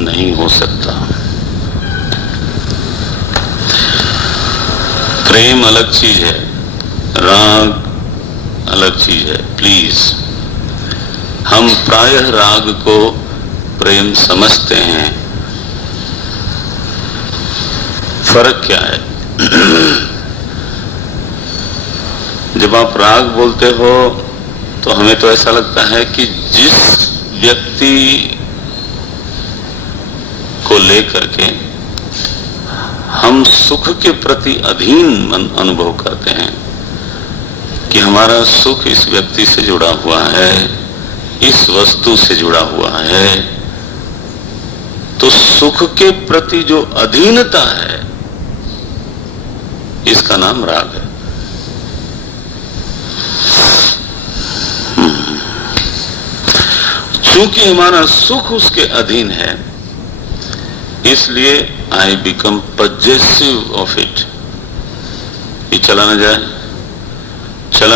नहीं हो सकता। प्रेम अलग चीज है, राग अलग चीज है। प्लीज, हम प्रायः राग को प्रेम समझते हैं। फर्क क्या है? जब आप राग बोलते हो तो हमें तो ऐसा लगता है कि जिस व्यक्ति को लेकर के हम सुख के प्रति अधीन अनुभव करते हैं कि हमारा सुख इस व्यक्ति से जुड़ा हुआ है, इस वस्तु से जुड़ा हुआ है, तो सुख के प्रति जो अधीनता है इसका नाम राग है। चूंकि हमारा सुख उसके अधीन है, इसलिए I become possessive of it. ये चला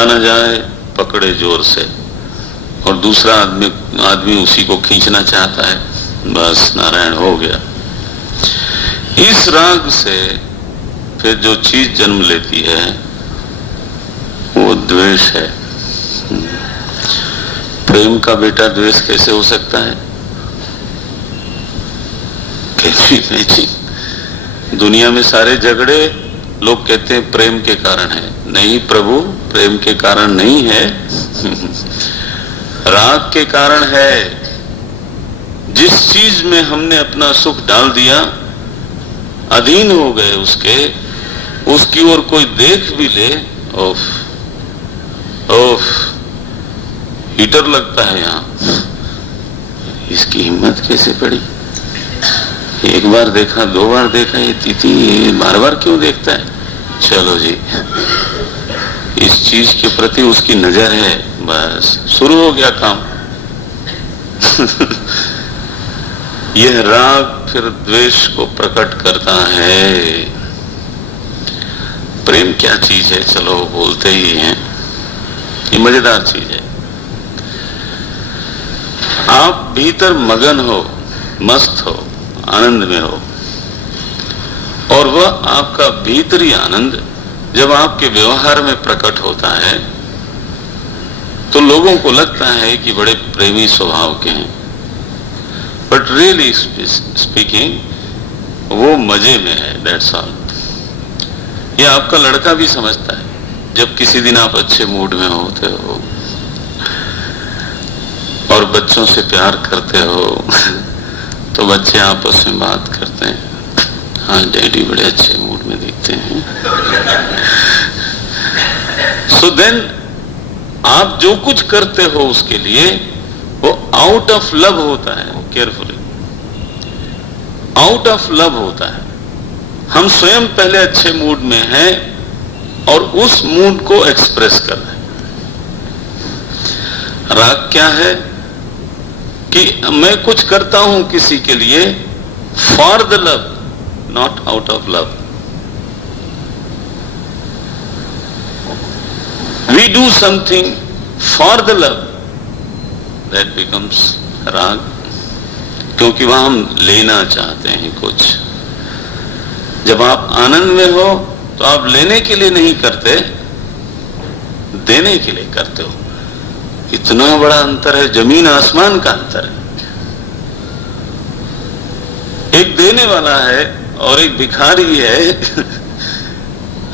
ना जाए पकड़े जोर से, और दूसरा आदमी उसी को खींचना चाहता है, बस नारायण हो गया। इस राग से फिर जो चीज जन्म लेती है वो द्वेष है। प्रेम का बेटा द्वेष कैसे हो सकता है? कैसी दुनिया में सारे झगड़े लोग कहते हैं प्रेम के कारण है। नहीं प्रभु, प्रेम के कारण नहीं है, राग के कारण है। जिस चीज में हमने अपना सुख डाल दिया, अधीन हो गए उसकी ओर कोई देख भी ले, ओफ ओफ, हीटर लगता है यहाँ। इसकी हिम्मत कैसे पड़ी? एक बार देखा, दो बार देखा, ये तीती बार बार क्यों देखता है? चलो जी, इस चीज के प्रति उसकी नजर है, बस शुरू हो गया काम। यह राग फिर द्वेष को प्रकट करता है। प्रेम क्या चीज है, चलो बोलते ही हैं, ये मजेदार चीज है। आप भीतर मगन हो, मस्त हो, आनंद में हो, और वह आपका भीतरी आनंद जब आपके व्यवहार में प्रकट होता है तो लोगों को लगता है कि बड़े प्रेमी स्वभाव के हैं, बट रियली स्पीकिंग वो मजे में है, दैट्स ऑल। ये आपका लड़का भी समझता है। जब किसी दिन आप अच्छे मूड में होते हो और बच्चों से प्यार करते हो तो बच्चे आपस में बात करते हैं, हाँ डैडी बड़े अच्छे मूड में दिखते हैं। सो देन आप जो कुछ करते हो उसके लिए वो आउट ऑफ लव होता है। केयरफुली, आउट ऑफ लव होता है। हम स्वयं पहले अच्छे मूड में हैं और उस मूड को एक्सप्रेस कर रहे हैं। राग क्या है कि मैं कुछ करता हूं किसी के लिए for the love, not out of love. We do something for the love, that becomes राग, क्योंकि वहां हम लेना चाहते हैं कुछ। जब आप आनंद में हो तो आप लेने के लिए नहीं करते, देने के लिए करते हो। इतना बड़ा अंतर है, जमीन आसमान का अंतर है। एक देने वाला है और एक भिखारी है।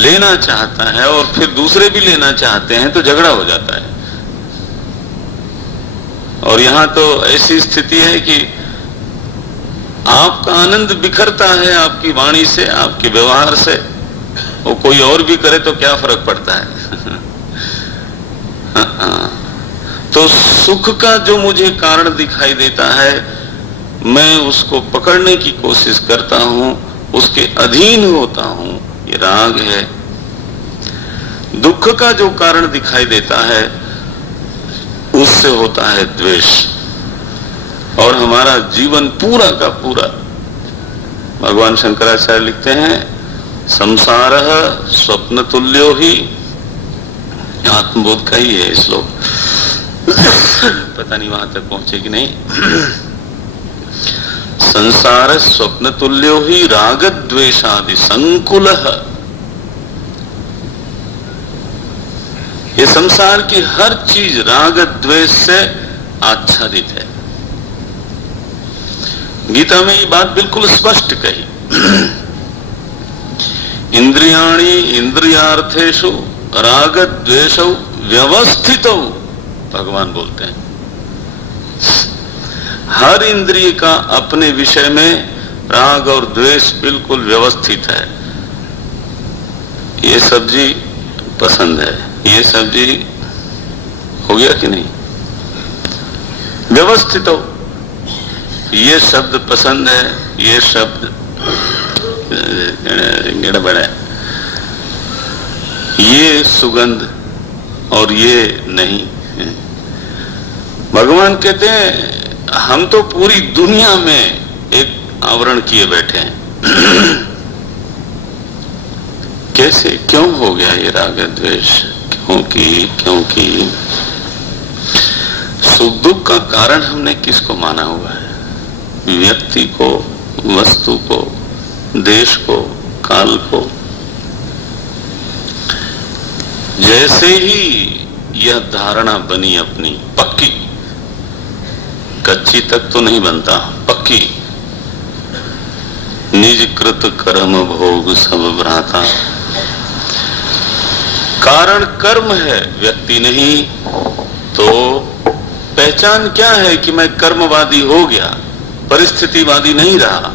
लेना चाहता है और फिर दूसरे भी लेना चाहते हैं तो झगड़ा हो जाता है। और यहां तो ऐसी स्थिति है कि आपका आनंद बिखरता है आपकी वाणी से, आपके व्यवहार से। वो कोई और भी करे तो क्या फर्क पड़ता है। तो सुख का जो मुझे कारण दिखाई देता है, मैं उसको पकड़ने की कोशिश करता हूं, उसके अधीन होता हूं, ये राग है। दुख का जो कारण दिखाई देता है उससे होता है द्वेष। और हमारा जीवन पूरा का पूरा, भगवान शंकराचार्य लिखते हैं, संसारः स्वप्न तुल्यो ही, आत्मबोध का ही है श्लोक। पता नहीं वहां तक पहुंचे कि नहीं। संसार स्वप्न तुल्यो ही राग द्वेषादि संकुल। ये संसार की हर चीज राग द्वेष से आच्छादित है। गीता में ये बात बिल्कुल स्पष्ट कही। इंद्रियाणि इंद्रियार्थेषु राग द्वेषौ व्यवस्थितौ, भगवान बोलते हैं हर इंद्रिय का अपने विषय में राग और द्वेष बिल्कुल व्यवस्थित है। ये सब्जी पसंद है, ये सब्जी हो गया कि नहीं, व्यवस्थित हो। ये शब्द पसंद है, ये शब्द गड़बड़ है, ये सुगंध और ये नहीं। भगवान कहते हैं हम तो पूरी दुनिया में एक आवरण किए बैठे हैं। कैसे, क्यों हो गया ये राग द्वेष? क्योंकि सुख दुख का कारण हमने किसको माना हुआ है? व्यक्ति को, वस्तु को, देश को, काल को। जैसे ही यह धारणा बनी अपनी पक्की, कच्ची तक तो नहीं बनता, पक्की, निज कृत कर्म भोग सब भ्राता। कारण कर्म है, व्यक्ति नहीं। तो पहचान क्या है कि मैं कर्मवादी हो गया, परिस्थितिवादी नहीं रहा।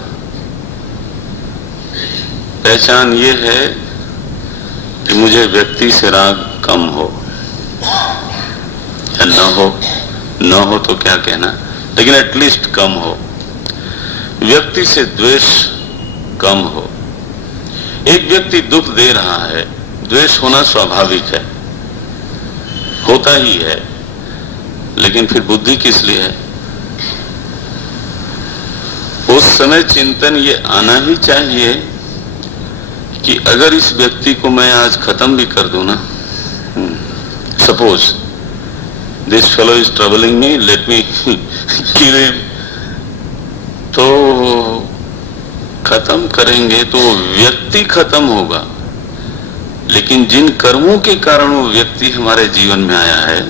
पहचान ये है कि मुझे व्यक्ति से राग कम हो या न हो तो क्या कहना, लेकिन एटलीस्ट कम हो। व्यक्ति से द्वेष कम हो। एक व्यक्ति दुख दे रहा है, द्वेष होना स्वाभाविक है, होता ही है, लेकिन फिर बुद्धि किस लिए है? उस समय चिंतन ये आना ही चाहिए कि अगर इस व्यक्ति को मैं आज खत्म भी कर दूं ना, suppose this fellow is troubling me, let me kill him, तो खत्म करेंगे तो व्यक्ति खत्म होगा, लेकिन जिन कर्मों के कारण वो व्यक्ति हमारे जीवन में आया है,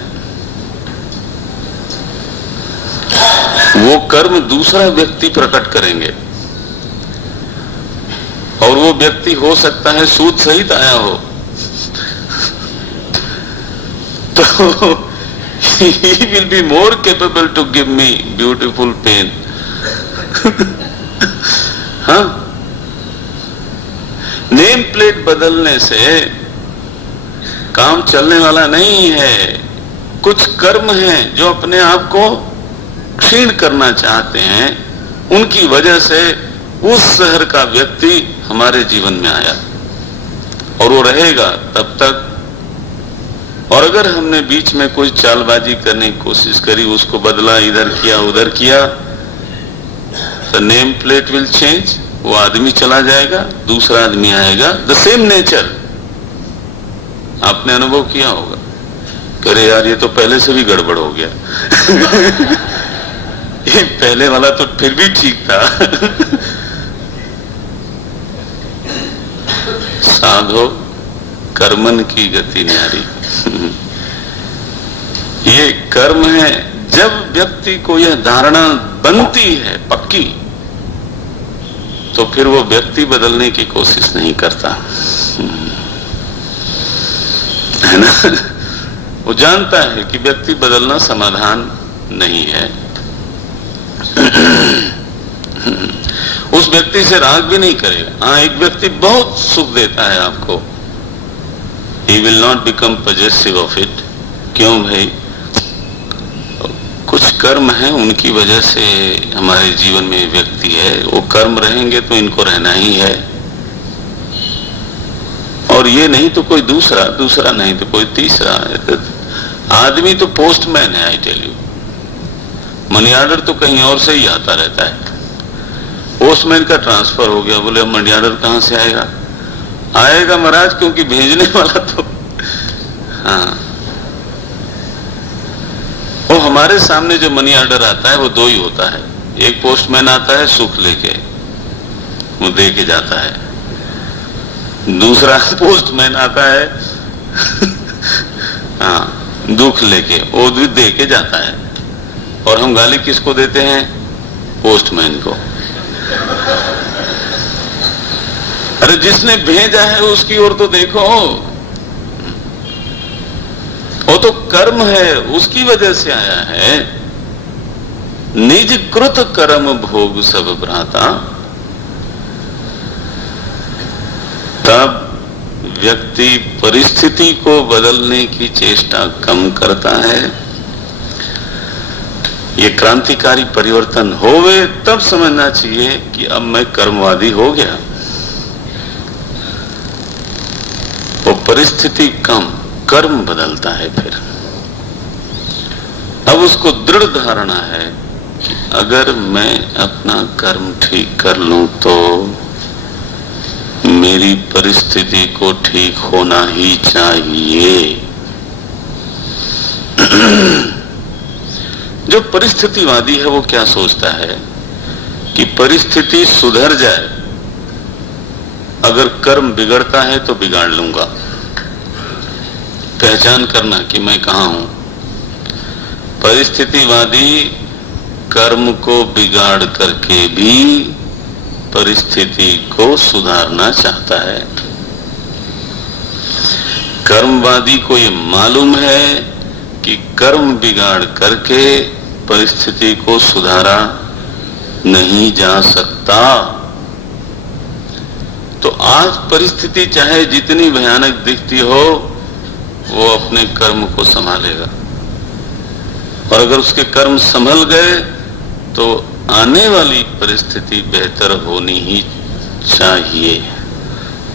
वो कर्म दूसरा व्यक्ति प्रकट करेंगे। और वो व्यक्ति हो सकता है सूद सहित आया हो, तो he will be more capable to give me beautiful pain. हाँ, नेम प्लेट बदलने से काम चलने वाला नहीं है। कुछ कर्म हैं जो अपने आप को क्षीण करना चाहते हैं, उनकी वजह से उस शहर का व्यक्ति हमारे जीवन में आया और वो रहेगा तब तक। और अगर हमने बीच में कोई चालबाजी करने की कोशिश करी, उसको बदला, इधर किया उधर किया, तो नेम प्लेट विल चेंज, वो आदमी चला जाएगा, दूसरा आदमी आएगा, द सेम नेचर। आपने अनुभव किया होगा, अरे यार ये तो पहले से भी गड़बड़ हो गया। ये पहले वाला तो फिर भी ठीक था। साधो कर्मन की गति न्यारी। ये कर्म है। जब व्यक्ति को यह धारणा बनती है पक्की, तो फिर वो व्यक्ति बदलने की कोशिश नहीं करता, है ना। वो जानता है कि व्यक्ति बदलना समाधान नहीं है। उस व्यक्ति से राग भी नहीं करेगा। हाँ, एक व्यक्ति बहुत सुख देता है आपको, he will not become possessive of it। क्यों भाई? कुछ कर्म है, उनकी वजह से हमारे जीवन में व्यक्ति है। वो कर्म रहेंगे तो इनको रहना ही है, और ये नहीं तो कोई दूसरा, दूसरा नहीं तो कोई तीसरा। आदमी तो पोस्टमैन है, I tell you. Money order तो कहीं और से ही आता रहता है। पोस्टमैन का ट्रांसफर हो गया, बोले मनी ऑर्डर कहां से आएगा? आएगा महाराज, क्योंकि भेजने वाला तो, हाँ, वो हमारे सामने जो मनी ऑर्डर आता है वो दो ही होता है, एक पोस्टमैन आता है सुख लेके, वो दे के जाता है, दूसरा पोस्टमैन आता है हाँ दुख लेके, वो भी दे के जाता है। और हम गाली किसको देते हैं? पोस्टमैन को। अरे जिसने भेजा है उसकी ओर तो देखो, वो तो कर्म है, उसकी वजह से आया है। निज कृत कर्म भोग सब भ्राता, तब व्यक्ति परिस्थिति को बदलने की चेष्टा कम करता है। ये क्रांतिकारी परिवर्तन होवे तब समझना चाहिए कि अब मैं कर्मवादी हो गया। वो परिस्थिति कम, कर्म बदलता है। फिर अब उसको दृढ़ धारणा है कि अगर मैं अपना कर्म ठीक कर लूं तो मेरी परिस्थिति को ठीक होना ही चाहिए। जो परिस्थितिवादी है वो क्या सोचता है कि परिस्थिति सुधर जाए, अगर कर्म बिगड़ता है तो बिगाड़ लूंगा। पहचान करना कि मैं कहां हूं। परिस्थितिवादी कर्म को बिगाड़ करके भी परिस्थिति को सुधारना चाहता है। कर्मवादी को ये मालूम है कि कर्म बिगाड़ करके परिस्थिति को सुधारा नहीं जा सकता। तो आज परिस्थिति चाहे जितनी भयानक दिखती हो, वो अपने कर्म को संभालेगा, और अगर उसके कर्म संभल गए तो आने वाली परिस्थिति बेहतर होनी ही चाहिए।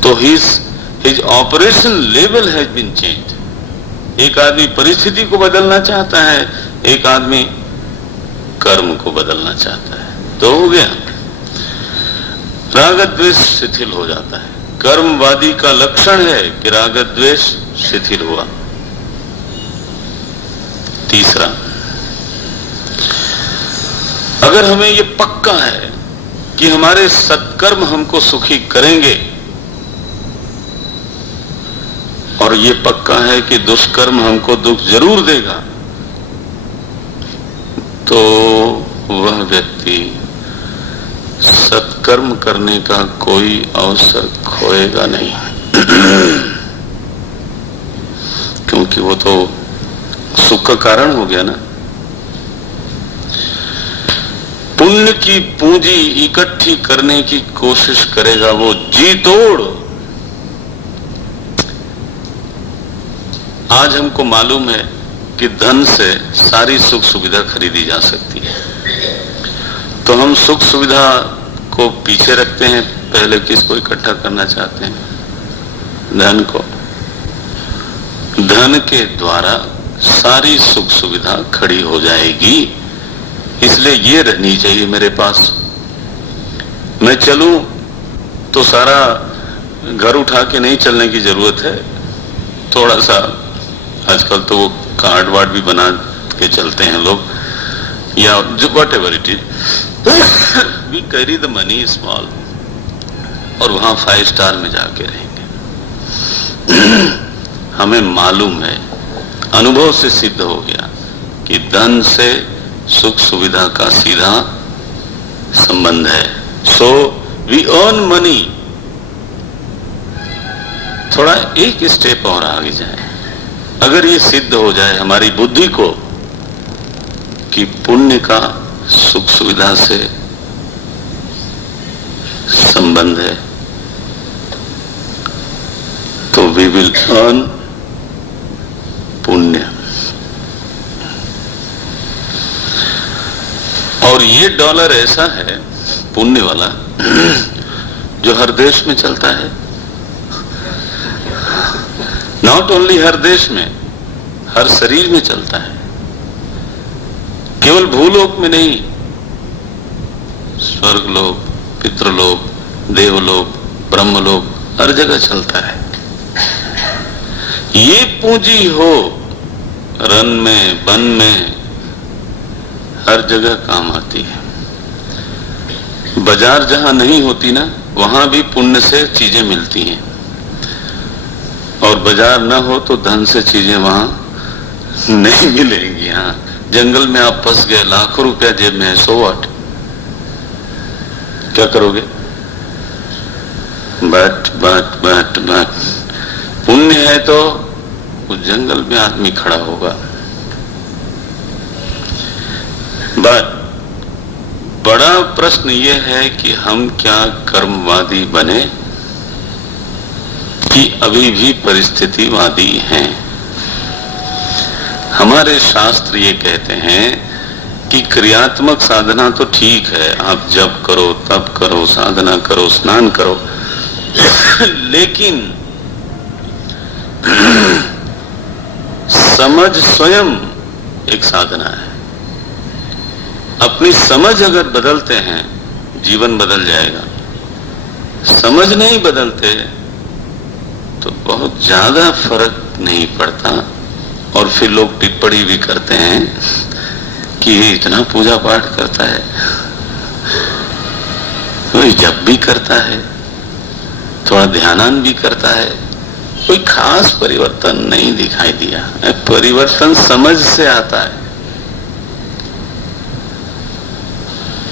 तो his operation level has been change. एक आदमी परिस्थिति को बदलना चाहता है, एक आदमी कर्म को बदलना चाहता है, तो हो गया। राग द्वेष शिथिल हो जाता है। कर्मवादी का लक्षण है कि राग द्वेष शिथिल हुआ। तीसरा, अगर हमें ये पक्का है कि हमारे सत्कर्म हमको सुखी करेंगे, और ये पक्का है कि दुष्कर्म हमको दुख जरूर देगा, तो वह व्यक्ति सत्कर्म करने का कोई अवसर खोएगा नहीं। क्योंकि वो तो सुख का कारण हो गया ना। पुण्य की पूंजी इकट्ठी करने की कोशिश करेगा वो जी तोड़। आज हमको मालूम है कि धन से सारी सुख सुविधा खरीदी जा सकती है, तो हम सुख सुविधा को पीछे रखते हैं, पहले किसको इकट्ठा करना चाहते हैं? धन को। धन के द्वारा सारी सुख सुविधा खड़ी हो जाएगी, इसलिए ये रहनी चाहिए मेरे पास। मैं चलूं तो सारा घर उठा के नहीं चलने की जरूरत है, थोड़ा सा आजकल तो वो कार्ड वार्ड भी बना के चलते हैं लोग, या whatever it is, we carry the money small, और वहां 5 स्टार में जाके रहेंगे। हमें मालूम है, अनुभव से सिद्ध हो गया कि धन से सुख सुविधा का सीधा संबंध है। So we earn money. थोड़ा एक स्टेप और आगे जाए, अगर ये सिद्ध हो जाए हमारी बुद्धि को कि पुण्य का सुख सुविधा से संबंध है, तो वी विल अर्न पुण्य। और ये डॉलर ऐसा है पुण्य वाला जो हर देश में चलता है। नॉट ओनली हर देश में, हर शरीर में चलता है। केवल भूलोक में नहीं, स्वर्गलोक, पितृलोक, देवलोक, ब्रह्मलोक, हर जगह चलता है। ये पूंजी हो रन में, बन में, हर जगह काम आती है। बाजार जहां नहीं होती ना, वहां भी पुण्य से चीजें मिलती हैं, और बाजार ना हो तो धन से चीजें वहां नहीं मिलेंगी। हाँ, जंगल में आप फंस गए, लाखों रुपया जेब में है, 108, क्या करोगे? बट पुण्य है तो उस जंगल में आदमी खड़ा होगा। बट बड़ा प्रश्न यह है कि हम क्या कर्मवादी बने कि अभी भी परिस्थितिवादी हैं। हमारे शास्त्र ये कहते हैं कि क्रियात्मक साधना तो ठीक है, आप जप करो, तप करो, साधना करो, स्नान करो, लेकिन समझ स्वयं एक साधना है। अपनी समझ अगर बदलते हैं, जीवन बदल जाएगा। समझ नहीं बदलते तो बहुत ज्यादा फर्क नहीं पड़ता। और फिर लोग टिप्पणी भी करते हैं कि ये इतना पूजा पाठ करता है, कोई जप भी करता है, थोड़ा ध्यान भी करता है, कोई खास परिवर्तन नहीं दिखाई दिया। परिवर्तन समझ से आता है।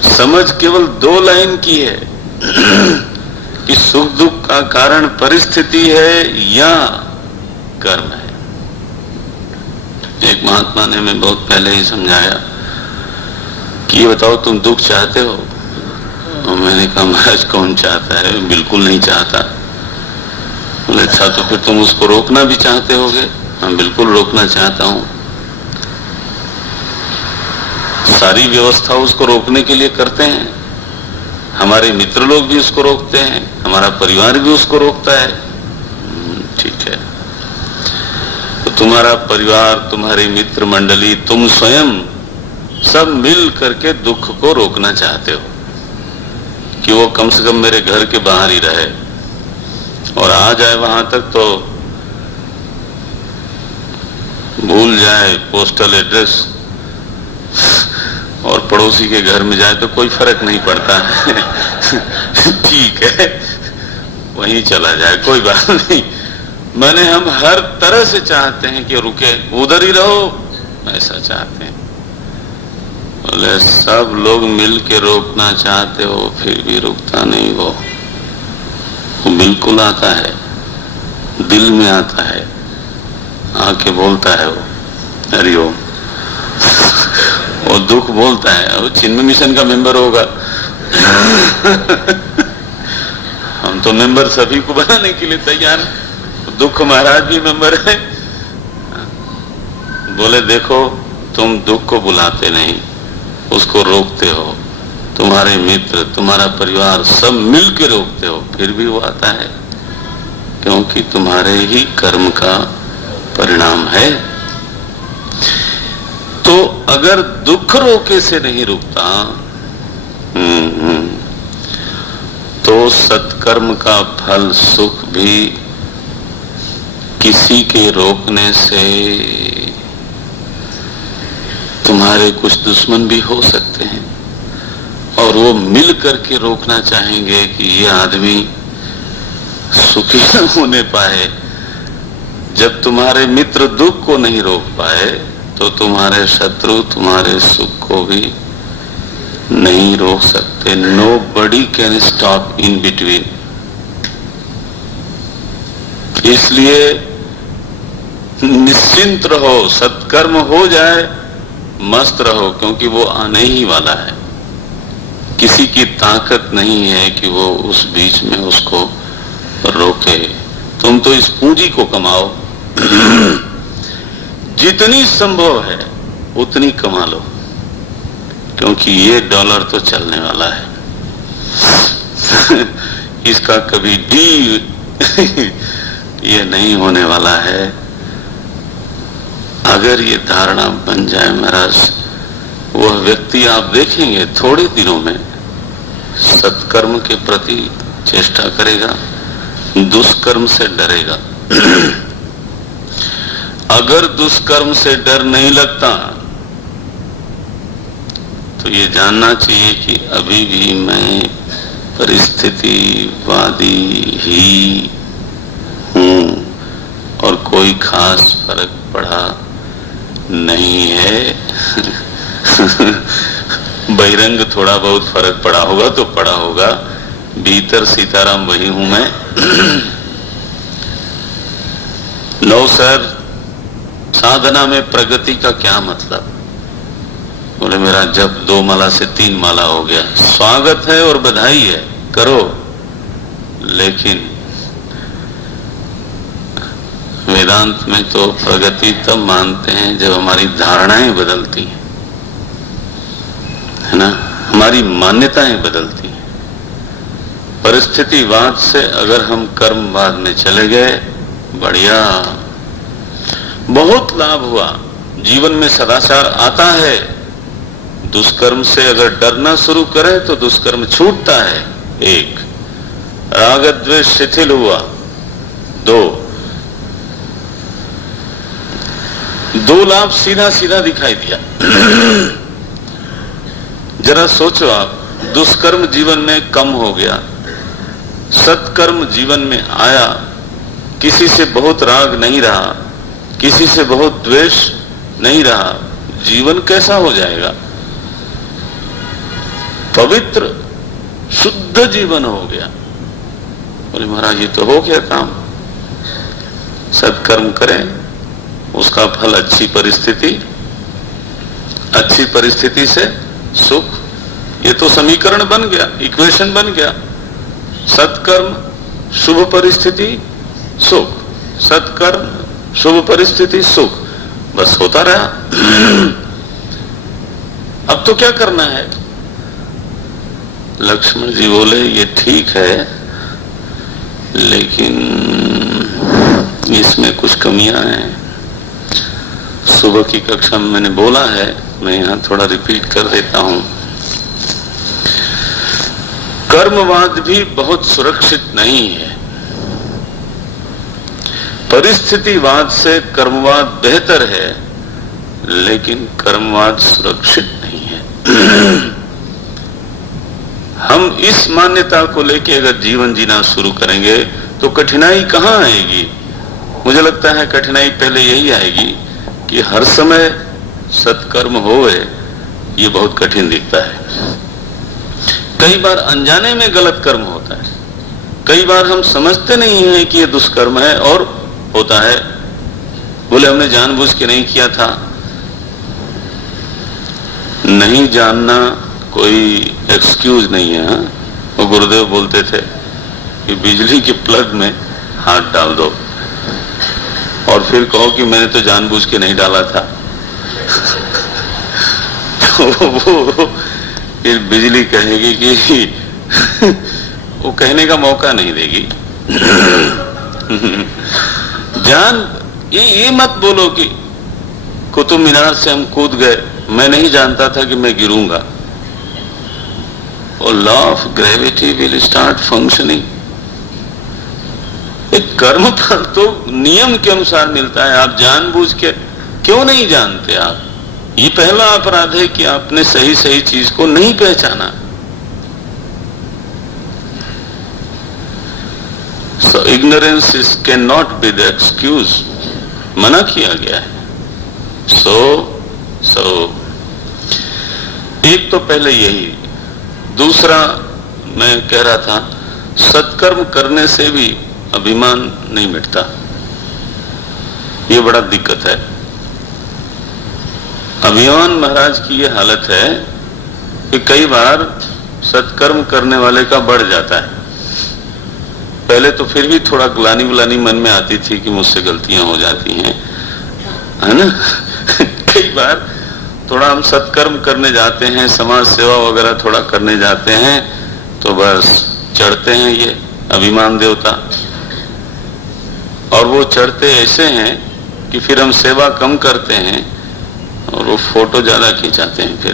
समझ केवल 2 लाइन की है कि सुख दुख का कारण परिस्थिति है या कर्म है। एक महात्मा ने मैं बहुत पहले ही समझाया कि ये बताओ तुम दुख चाहते हो? और मैंने कहा महाराज कौन चाहता है, बिल्कुल नहीं चाहता। बोले अच्छा तो फिर तुम उसको रोकना भी चाहते होगे? हाँ बिल्कुल रोकना चाहता हूं। सारी व्यवस्था उसको रोकने के लिए करते हैं, हमारे मित्र लोग भी उसको रोकते हैं, हमारा परिवार भी उसको रोकता है। ठीक है, तो तुम्हारा परिवार, तुम्हारी मित्र मंडली, तुम स्वयं सब मिल करके दुख को रोकना चाहते हो कि वो कम से कम मेरे घर के बाहर ही रहे, और आ जाए वहां तक तो भूल जाए पोस्टल एड्रेस, और पड़ोसी के घर में जाए तो कोई फर्क नहीं पड़ता है। ठीक है, वहीं चला जाए, कोई बात नहीं। मैंने हम हर तरह से चाहते हैं कि रुके, उधर ही रहो, ऐसा चाहते हैं। बोले सब लोग मिल के रोकना चाहते हो, फिर भी रुकता नहीं वो बिल्कुल आता है, दिल में आता है, आके बोलता है वो हरिओम। वो दुख बोलता है, वो चिन्मय मिशन का मेंबर होगा। हम तो मेंबर सभी को बनाने के लिए तैयार, दुख महाराज भी मेंबर है। बोले देखो तुम दुख को बुलाते नहीं, उसको रोकते हो, तुम्हारे मित्र, तुम्हारा परिवार सब मिल के रोकते हो, फिर भी वो आता है, क्योंकि तुम्हारे ही कर्म का परिणाम है। तो अगर दुख रोके से नहीं रुकता तो सत्कर्म का फल सुख भी किसी के रोकने से, तुम्हारे कुछ दुश्मन भी हो सकते हैं और वो मिल करके रोकना चाहेंगे कि ये आदमी सुखी न होने पाए। जब तुम्हारे मित्र दुख को नहीं रोक पाए तो तुम्हारे शत्रु तुम्हारे सुख को भी नहीं रोक सकते। Nobody can stop in between। इसलिए निश्चिंत रहो, सत्कर्म हो जाए मस्त रहो, क्योंकि वो आने ही वाला है। किसी की ताकत नहीं है कि वो उस बीच में उसको रोके। तुम तो इस पूंजी को कमाओ, जितनी संभव है उतनी कमा लो, क्योंकि ये डॉलर तो चलने वाला है। इसका कभी डी ये नहीं होने वाला है। अगर ये धारणा बन जाए महाराज, वह व्यक्ति आप देखेंगे थोड़े दिनों में सत्कर्म के प्रति चेष्टा करेगा, दुष्कर्म से डरेगा। अगर दुष्कर्म से डर नहीं लगता तो ये जानना चाहिए कि अभी भी मैं परिस्थितिवादी ही हूं और कोई खास फर्क पड़ा नहीं है। बहिरंग थोड़ा बहुत फर्क पड़ा होगा तो पड़ा होगा, भीतर सीताराम वही हूं मैं। नो सर, साधना में प्रगति का क्या मतलब? बोले मेरा जब 2 माला से 3 माला हो गया। स्वागत है और बधाई है, करो, लेकिन वेदांत में तो प्रगति तब मानते हैं जब हमारी धारणाएं बदलती हैं, है ना, हमारी मान्यताएं बदलती हैं। परिस्थितिवाद से अगर हम कर्मवाद में चले गए, बढ़िया, बहुत लाभ हुआ, जीवन में सदाचार आता है। दुष्कर्म से अगर डरना शुरू करें तो दुष्कर्म छूटता है। 1, राग द्वेष शिथिल हुआ। 2 लाभ सीधा सीधा दिखाई दिया। जरा सोचो आप, दुष्कर्म जीवन में कम हो गया, सत्कर्म जीवन में आया, किसी से बहुत राग नहीं रहा, किसी से बहुत द्वेष नहीं रहा, जीवन कैसा हो जाएगा? पवित्र शुद्ध जीवन हो गया। बोले महाराज ये तो हो गया काम। सत्कर्म करें, उसका फल अच्छी परिस्थिति से सुख। ये तो समीकरण बन गया, इक्वेशन बन गया। सत्कर्म शुभ परिस्थिति सुख, सत्कर्म शुभ परिस्थिति सुख, बस होता रहा। अब तो क्या करना है? लक्ष्मण जी बोले ये ठीक है, लेकिन इसमें कुछ कमियां हैं। सुबह की कक्षा में मैंने बोला है, मैं यहां थोड़ा रिपीट कर देता हूं। कर्मवाद भी बहुत सुरक्षित नहीं है। परिस्थितिवाद से कर्मवाद बेहतर है, लेकिन कर्मवाद सुरक्षित नहीं है। हम इस मान्यता को लेके अगर जीवन जीना शुरू करेंगे तो कठिनाई कहां आएगी? मुझे लगता है कठिनाई पहले यही आएगी कि हर समय सत्कर्म होए, ये बहुत कठिन दिखता है। कई बार अनजाने में गलत कर्म होता है, कई बार हम समझते नहीं हैं कि ये दुष्कर्म है और होता है। बोले हमने जानबूझ के नहीं किया था। नहीं जानना कोई एक्सक्यूज नहीं है। वो गुरुदेव बोलते थे कि बिजली के प्लग में हाथ डाल दो और फिर कहो कि मैंने तो जानबूझ के नहीं डाला था। तो वो फिर बिजली कहेगी कि वो कहने का मौका नहीं देगी। ये मत बोलो कि कुतुब मीनार से हम कूद गए, मैं नहीं जानता था कि मैं गिरूंगा। और law of gravity will start functioning. एक कर्म फल तो नियम के अनुसार मिलता है। आप जानबूझ के क्यों नहीं जानते? आप ये पहला अपराध है कि आपने सही सही चीज को नहीं पहचाना। So ignorance is can not be the excuse, मना किया गया है। सो एक तो पहले यही। दूसरा मैं कह रहा था, सत्कर्म करने से भी अभिमान नहीं मिटता। ये बड़ा दिक्कत है। अभिमान महाराज की ये हालत है कि कई बार सत्कर्म करने वाले का बढ़ जाता है। पहले तो फिर भी थोड़ा ग्लानि व्लानि मन में आती थी कि मुझसे गलतियां हो जाती हैं, है ना। कई बार थोड़ा हम सत्कर्म करने जाते हैं, समाज सेवा वगैरह थोड़ा करने जाते हैं, तो बस चढ़ते हैं ये अभिमान देवता। और वो चढ़ते ऐसे हैं कि फिर हम सेवा कम करते हैं और वो फोटो ज्यादा खिंचाते हैं। फिर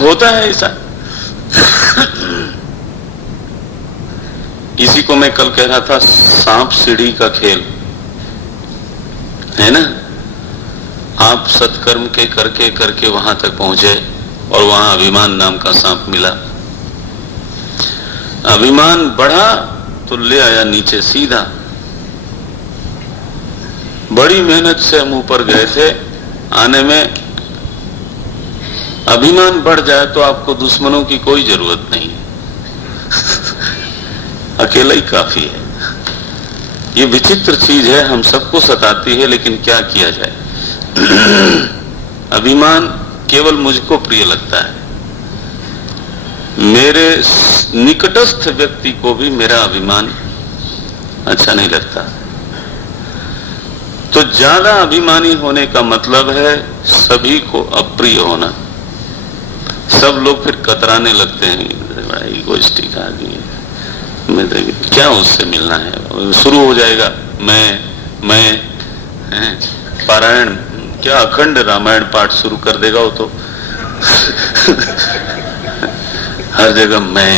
होता है ऐसा। इसी को मैं कल कह रहा था, सांप सीढ़ी का खेल है ना। आप सत्कर्म के करके करके वहां तक पहुंचे और वहां अभिमान नाम का सांप मिला। अभिमान बढ़ा तो ले आया नीचे सीधा। बड़ी मेहनत से हम ऊपर गए थे, आने में अभिमान बढ़ जाए तो आपको दुश्मनों की कोई जरूरत नहीं है, अकेला ही काफी है। ये विचित्र चीज है, हम सबको सताती है, लेकिन क्या किया जाए। अभिमान केवल मुझको प्रिय लगता है, मेरे निकटस्थ व्यक्ति को भी मेरा अभिमान अच्छा नहीं लगता। तो ज्यादा अभिमानी होने का मतलब है सभी को अप्रिय होना। सब लोग फिर कतराने लगते हैं, बड़ा इगोइस्टिक आदमी है, क्या उससे मिलना है। शुरू हो जाएगा मैं पारायण, क्या अखंड रामायण पाठ शुरू कर देगा वो तो। हर जगह मैं।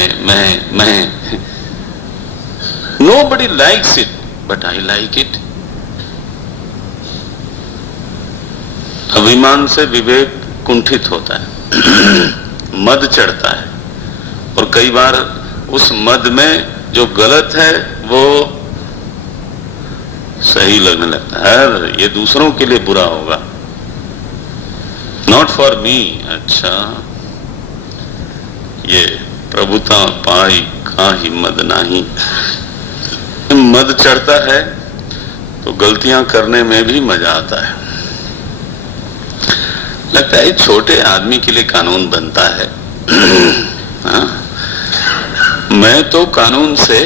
Nobody likes it, but I like it. अभिमान से विवेक कुंठित होता है, मद चढ़ता है, और कई बार उस मद में जो गलत है वो सही लगने लगता है। ये दूसरों के लिए बुरा होगा, नॉट फॉर मी। अच्छा, ये प्रभुता पाई काहि मद नाही। मद चढ़ता है तो गलतियां करने में भी मजा आता है। लगता है छोटे आदमी के लिए कानून बनता है। हाँ? मैं तो कानून से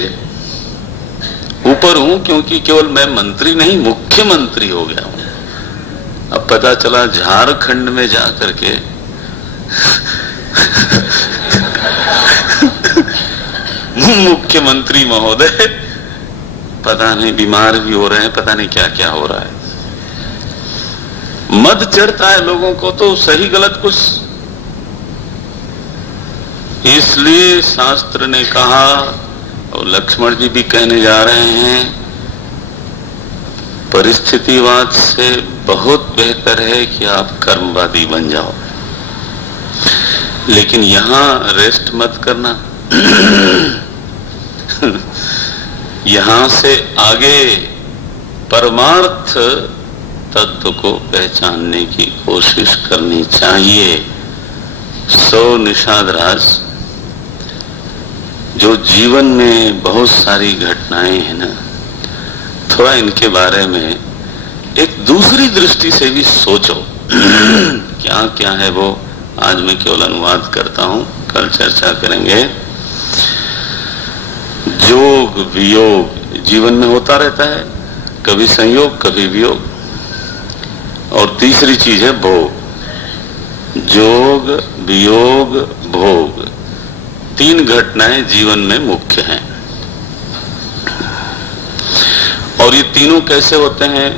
ऊपर हूं, क्योंकि केवल मैं मंत्री नहीं मुख्यमंत्री हो गया हूं। अब पता चला झारखंड में जाकर के मुख्यमंत्री महोदय पता नहीं बीमार भी हो रहे हैं, पता नहीं क्या क्या हो रहा है। मद चढ़ता है लोगों को तो सही गलत कुछ। इसलिए शास्त्र ने कहा, और लक्ष्मण जी भी कहने जा रहे हैं, परिस्थितिवाद से बहुत बेहतर है कि आप कर्मवादी बन जाओ, लेकिन यहां रेस्ट मत करना। यहां से आगे परमार्थ तत्व को पहचानने की कोशिश करनी चाहिए। सो निषाद राज, जो जीवन में बहुत सारी घटनाएं हैं ना, थोड़ा इनके बारे में एक दूसरी दृष्टि से भी सोचो। क्या क्या है वो आज मैं केवल अनुवाद करता हूं, कल चर्चा करेंगे। जोग वियोग जीवन में होता रहता है, कभी संयोग कभी वियोग। और तीसरी चीज है भोग। जोग वियोग भोग, तीन घटनाएं जीवन में मुख्य हैं। और ये तीनों कैसे होते हैं?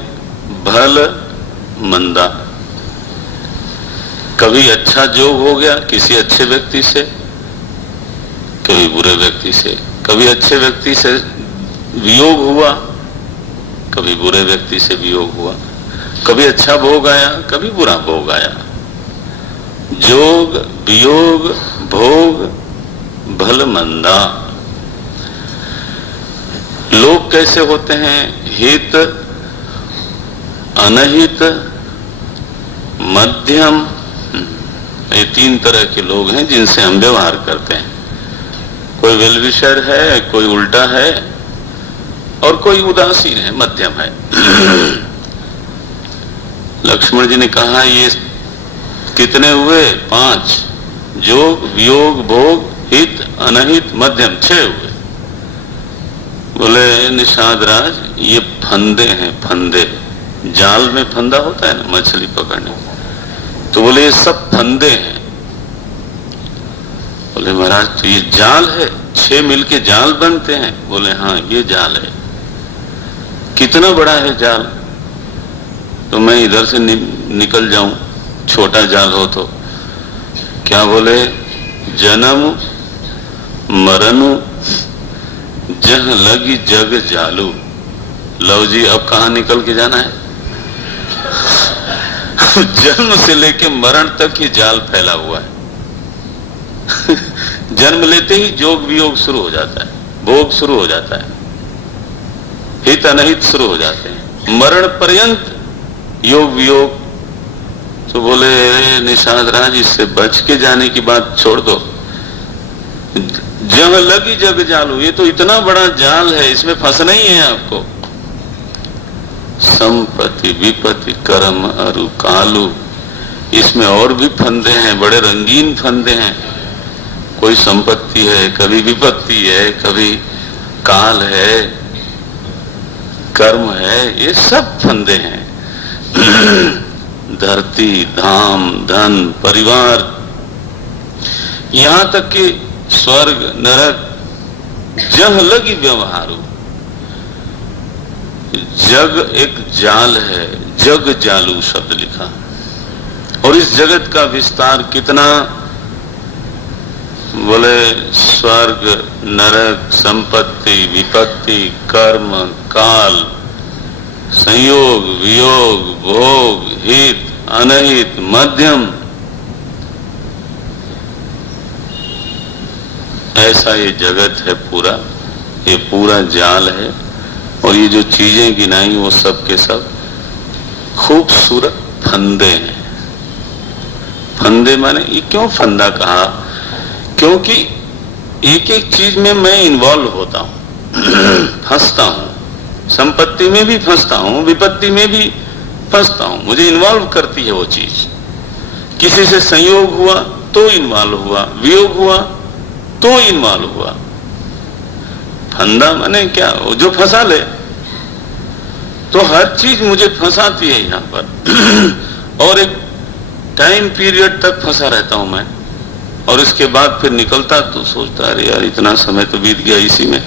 भल मंदा। कभी अच्छा जोग हो गया किसी अच्छे व्यक्ति से, कभी बुरे व्यक्ति से। कभी अच्छे व्यक्ति से वियोग हुआ, कभी बुरे व्यक्ति से वियोग हुआ। कभी अच्छा भोग आया, कभी बुरा भोग आया। जोग वियोग भोग भल मंदा। लोग कैसे होते हैं? हित अनहित मध्यम। ये तीन तरह के लोग हैं जिनसे हम व्यवहार करते हैं। कोई वेलविशर है, कोई उल्टा है, और कोई उदासीन है, मध्यम है। लक्ष्मण जी ने कहा ये कितने हुए? 5। जोग वियोग भोग हित अनहित मध्यम, 6 हुए। बोले निषाद राज, ये फंदे हैं, फंदे। जाल में फंदा होता है ना मछली पकड़ने, तो बोले ये सब फंदे हैं। बोले महाराज तो ये जाल है, 6 मिलके जाल बनते हैं। बोले हाँ ये जाल है। कितना बड़ा है जाल? तो मैं इधर से निकल जाऊं, छोटा जाल हो तो। क्या बोले? जन्म मरनु जह लगी जग जालू। लो जी, अब कहां निकल के जाना है? जन्म से लेके मरण तक ये जाल फैला हुआ है। जन्म लेते ही जोग वियोग शुरू हो जाता है, भोग शुरू हो जाता है, हित अनहित शुरू हो जाते हैं, मरण पर्यंत योग वियोग। तो बोले निषाद राज, इससे बच के जाने की बात छोड़ दो, जब लगी जग जालू, ये तो इतना बड़ा जाल है, इसमें फंसना ही है आपको। संपत्ति विपत्ति कर्म अरु कालू, इसमें और भी फंदे हैं, बड़े रंगीन फंदे हैं। कोई संपत्ति है, कभी विपत्ति है, कभी काल है, कर्म है, ये सब फंदे हैं। धरती धाम धन परिवार, यहां तक कि स्वर्ग नरक, जह लगी व्यवहारू। जग एक जाल है, जग जालू शब्द लिखा। और इस जगत का विस्तार कितना, बोले स्वर्ग नरक संपत्ति विपत्ति कर्म काल संयोग वियोग भोग हित अनहित मध्यम, ऐसा ये जगत है पूरा, ये पूरा जाल है। और ये जो चीजें गिनाई वो सब के सब खूबसूरत फंदे हैं। फंदे माने ये क्यों फंदा कहा? क्योंकि एक एक चीज में मैं इन्वॉल्व होता हूं, फंसता हूं। संपत्ति में भी फंसता हूं, विपत्ति में भी फंसता हूं, मुझे इन्वॉल्व करती है वो चीज। किसी से संयोग हुआ तो इन्वॉल्व हुआ, वियोग हुआ तो इन्वॉल्व हुआ। फंदा माने क्या? वो जो फंसा ले। तो हर चीज मुझे फंसाती है यहां पर। और एक टाइम पीरियड तक फंसा रहता हूं मैं, और इसके बाद फिर निकलता तो सोचता अरे यार इतना समय तो बीत गया इसी में।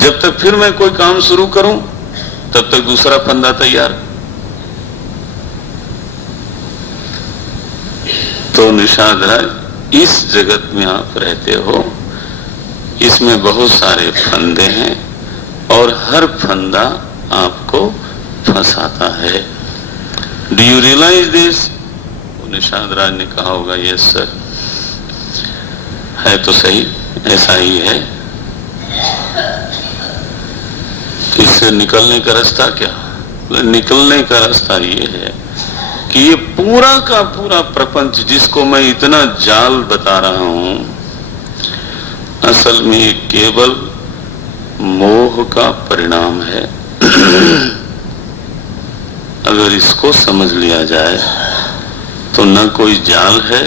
जब तक फिर मैं कोई काम शुरू करूं तब तक दूसरा फंदा तैयार। तो निषाद राज, इस जगत में आप रहते हो, इसमें बहुत सारे फंदे हैं और हर फंदा आपको फंसाता है। Do you realise this? Nishad Raj ने कहा होगा यस सर। है तो सही, ऐसा ही है। इससे निकलने का रास्ता क्या? निकलने का रास्ता ये है कि ये पूरा का पूरा प्रपंच जिसको मैं इतना जाल बता रहा हूं, असल में केवल मोह का परिणाम है। अगर इसको समझ लिया जाए तो न कोई जाल है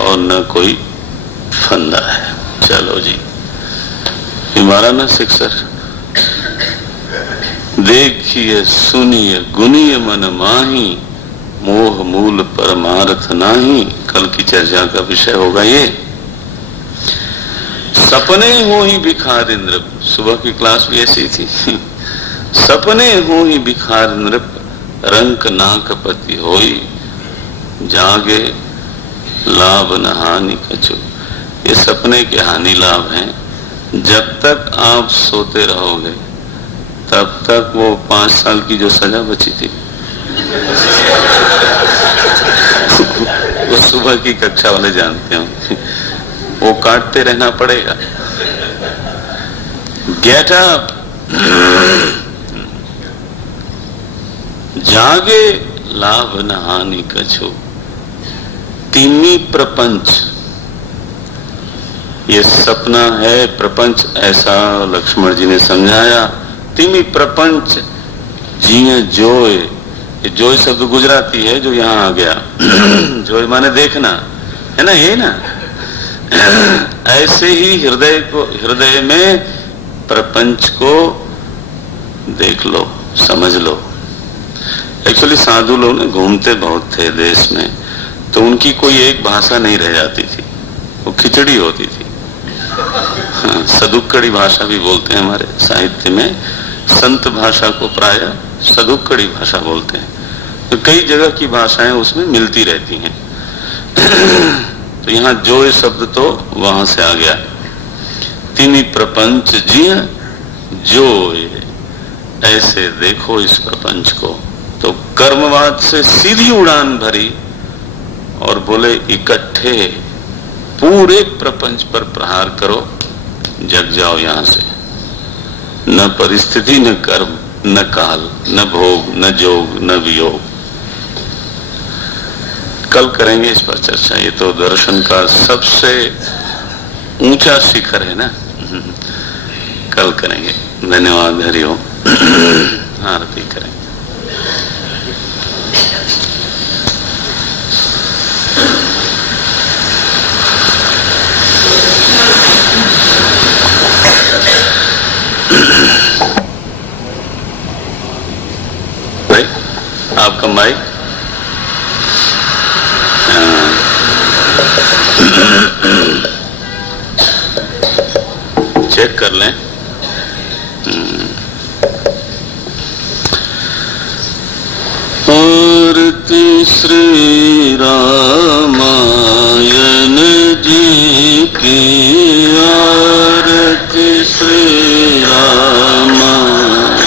और न कोई फंदा है। चलो जी, हमारा ना शिक्षक, देखिए सुनिए गुनिए मन माही, मोह मूल परमार्थ नाही। कल की चर्चा का विषय होगा ये। सपने हो ही भिखार नृप, सुबह की क्लास भी ऐसी थी। सपने हो ही भिखार नृप, रंक नाकपति होई, जागे लाभ न हानि कछु। ये सपने के हानि लाभ हैं। जब तक आप सोते रहोगे तब तक वो 5 साल की जो सजा बची थी वो सुबह की कक्षा वाले जानते हो, वो काटते रहना पड़ेगा। गेट अप, जागे लाभ न हानि कछु, तीमी प्रपंच। ये सपना है, प्रपंच ऐसा लक्ष्मण जी ने समझाया। तीमी प्रपंच जिये जोय। ये जोय शब्द गुजराती है जो यहाँ आ गया। जोय माने देखना है ना, ये ना। ऐसे ही हृदय में प्रपंच को देख लो, समझ लो। एक्चुअली साधु लोग ने घूमते बहुत थे देश में, तो उनकी कोई एक भाषा नहीं रह जाती थी, वो खिचड़ी होती थी। हाँ, सदुक्कड़ी भाषा भी बोलते हैं हमारे साहित्य में। संत भाषा को प्राय सदुक्कड़ी भाषा बोलते हैं। तो कई जगह की भाषाएं उसमें मिलती रहती हैं। तो यहाँ जोय शब्द तो वहां से आ गया। तिमी प्रपंच जिय जोय, ऐसे देखो इस प्रपंच को। तो कर्मवाद से सीधी उड़ान भरी और बोले इकट्ठे पूरे प्रपंच पर प्रहार करो, जग जाओ यहां से। न परिस्थिति, न कर्म, न काल, न भोग, न जोग, न वियोग। कल करेंगे इस पर चर्चा। ये तो दर्शन का सबसे ऊंचा शिखर है ना। कल करेंगे। धन्यवाद। हरि ओम। आरती करें। भाई आपका माइक चेक कर लें। आरती श्री रामायण जी की, आरती श्री रामायण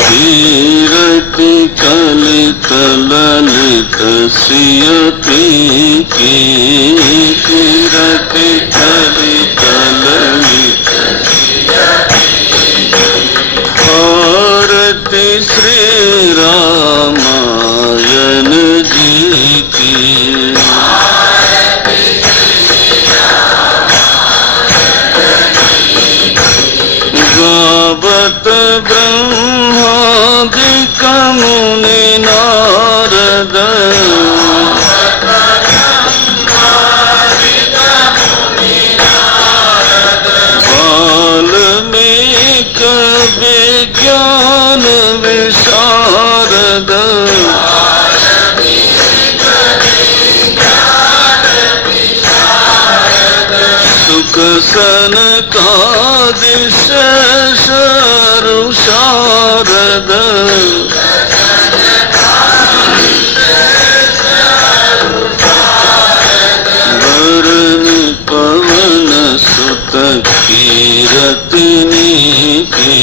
कीरति कलित ललित सियति की, कीरति कलित ललित आरती श्री रामायण जी की, गावत ब्रह्मादिक मुनि नारद, वाल्मीकि विज्ञान विशारद, सुख सनकादि शेष शारद, वरण पवन सुत कीरतिनी की,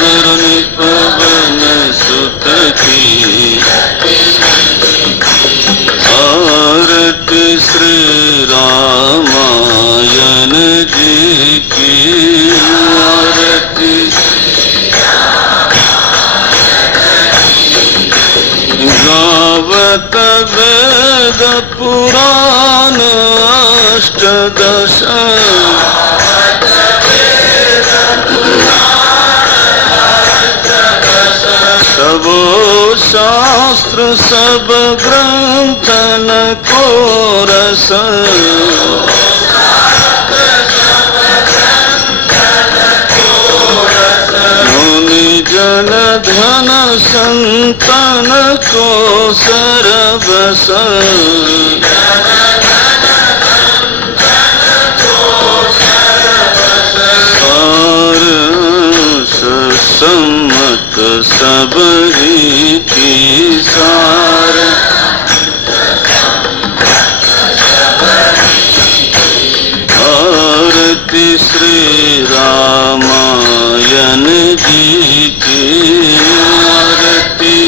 वरण पवन सुत की, आरती श्री रामायण जी की, आरती गावत वेद पुराण अष्टदश, सबो शास्त्र सब ग्रंथन को रस, मुनि जन धन संतन को सरबस, सम्मत सब रीति सार, आरती श्री रामायण जी की, आरती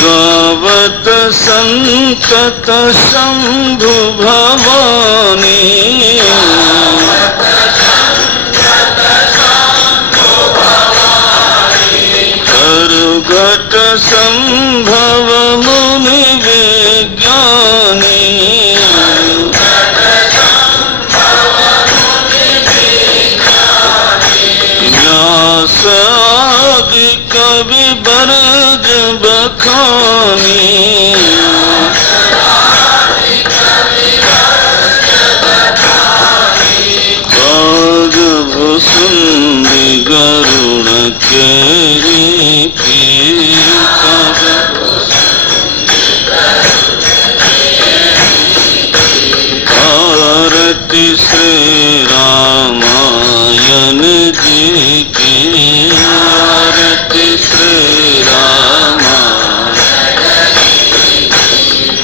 गावत संतत शंभु भवानी, घट संभव मुनि विज्ञानी, व्यास आदि कवि बरज बखानी, काग भुसुंडी गरुण केरी की, आरती श्री रामायण जी की, आरती श्री रामायण,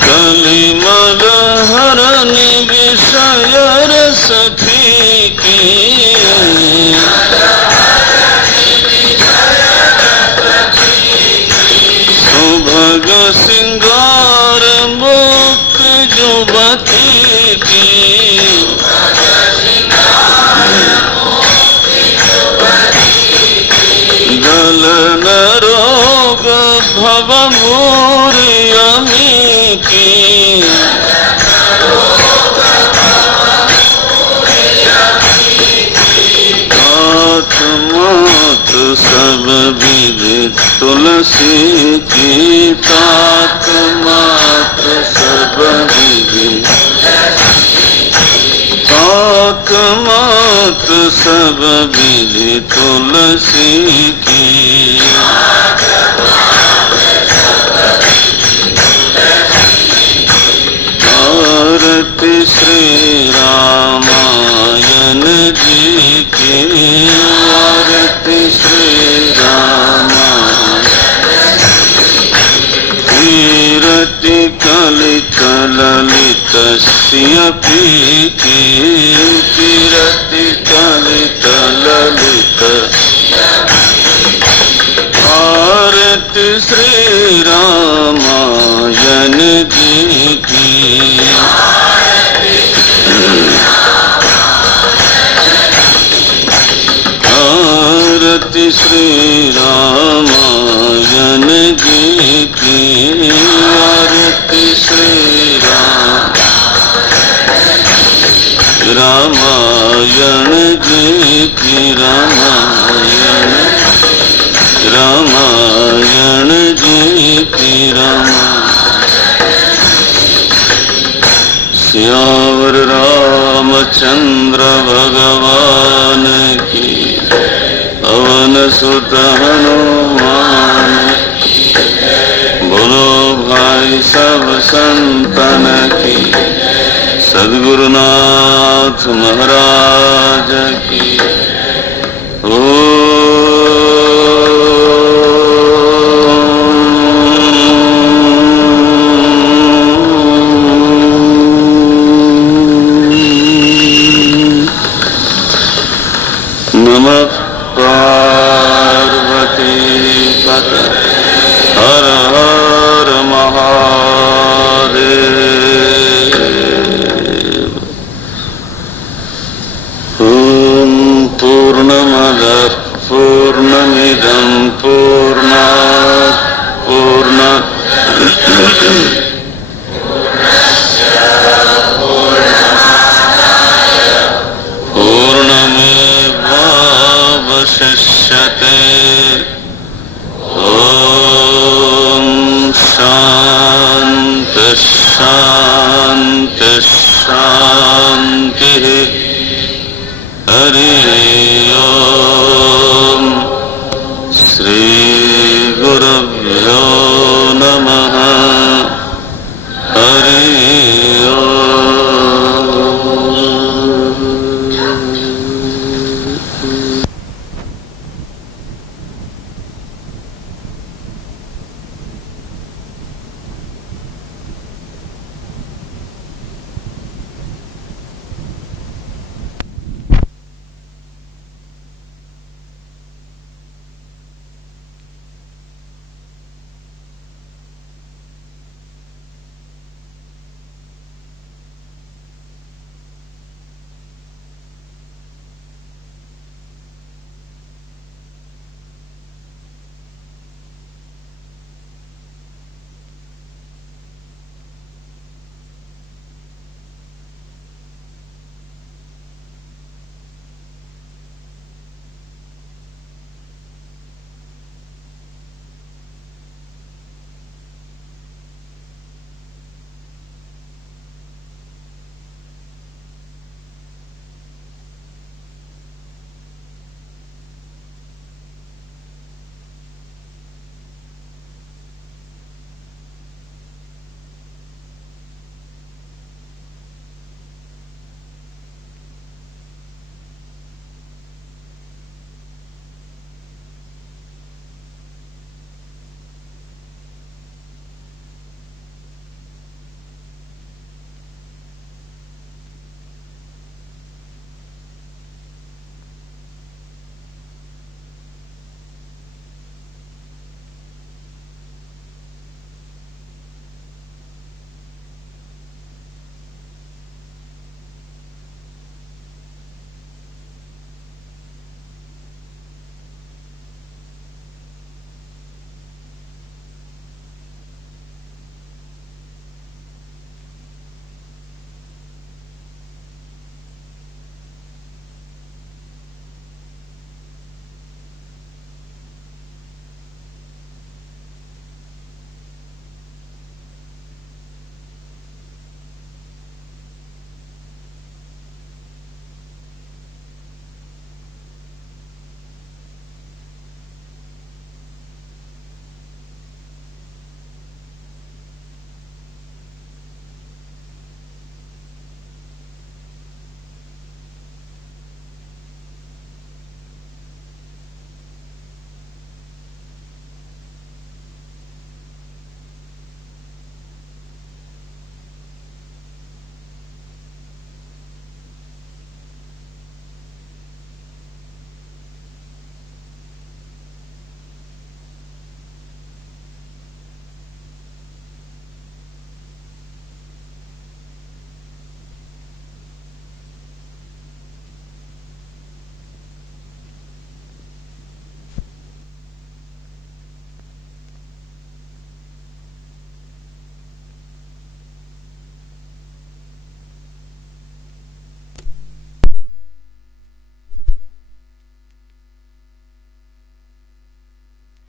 कलिमल हरन विषय रस फीकी, सिंगार मुख जुबती की, गलन रोग भव मूरी अमी की, आत्मात सब विधि तुलसी की, आत्मात सब विधि, आत्मात सब विधि तुलसी की, आरती श्री रामायण जी की, आरती श्री रामायण, कीरति कलित ललित सियपी की, कीरति कलित ललित, आरती श्री रामायण जी की, आरती श्री रामायण जी की, आरती श्री रामायण जी की, रामायण, रामायण जी की, रामायण। सियावर रामचंद्र भगवान की, पवन सुत हनुमान, बोलो भाई सब संतन की, सद्गुरुनाथ महाराज की। ओ